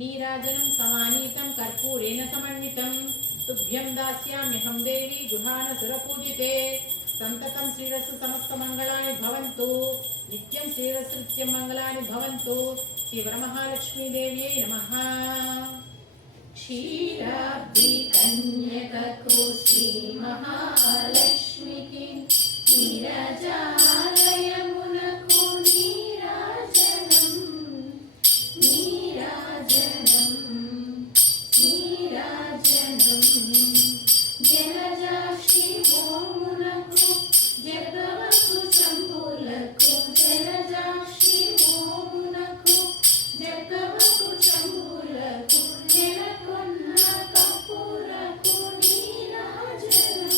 नीराजनं समानीतं कर्पूरेण समन्वितं तुभ्यं दास्याम्यहं देवी जुहानसुरपूजिते संततं श्रीरस समस्तमङ्गलानि भवन्तु नित्यं श्रीरस नित्यं मङ्गलानि भवन्तु श्रीवरमहालक्ष्मी देव्यै नमः। क्षीराब्धि कन्यकको श्री महालक्ष्मीकी नीराजालयमुनకు नीराजनं नीराजनं नीराजनं जलजाक्षि भूमुनకు जगवకు చంబులకు జలజాక్షి భూమునకు జగవకు చంబులకు నెలకొన్న కర్పూరకు నీరాజనం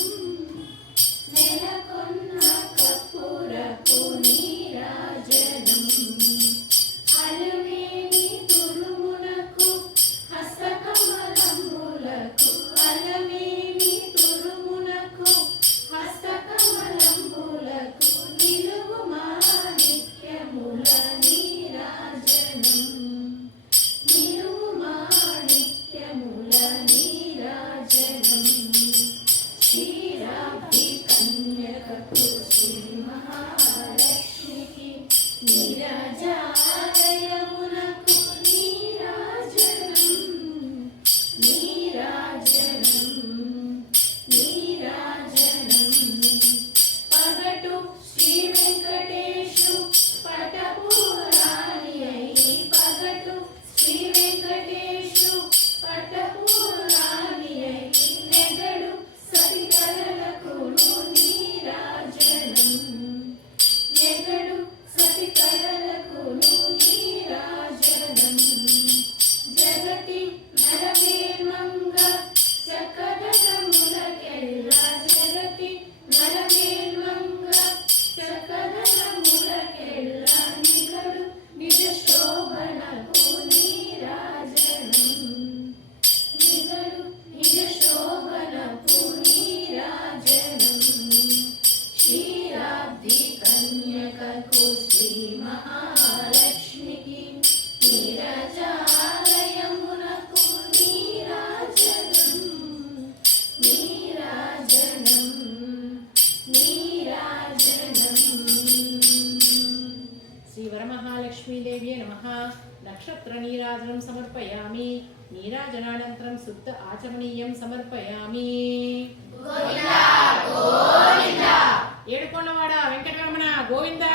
నెలకొన్న కర్పూరకు నీరాజనం అలవేణి తురుమునకు హస్తకమలములకు అలవేణి తురుమునకు హస్తకమలములకు నిలువు మాణిక్యముల నీరాజనం నిలువు మాణిక్యముల నీరాజనం క్షీరాబ్ధి కన్యకకు శ్రీ మహాలక్ష్మికి నీరాజాలయమునకు నీరాజనం నీరాజనం నీరాజనం పగటు శ్రీ వెంకటేశు పటపురాణి అయి పగటు శ్రీ వెంకటేశు పటపురాణి అయి నెగడు సతికరలకు నీరాజనం నెగడు సతికరలకు నీరాజనం జగతి నరమేల్మంగ చకదములకెల్ల జగతి నరమేల్మంగ చకదములకెల్ల నిగడు నిజ శోభనకు నీరాజనం నిగడు నిజ శోభనకు నీరాజనం క్షీరాబ్ధి కన్యకకు శ్రీ మహాలక్ష్మికి నీరాజాలయమునకు నీరాజనం నీరాజనం నీరాజనం శ్రీ వరమహాలక్ష్మీదేవ్యై నమః। నక్షత్ర నీరాజనం సమర్పయామి। నీరాజనానంతరం శుద్ధ ఆచమనీయం సమర్పయామి। గోవిందా గోవిందా ఏడుకొండవాడ వెంకటరమణ గోవిందా।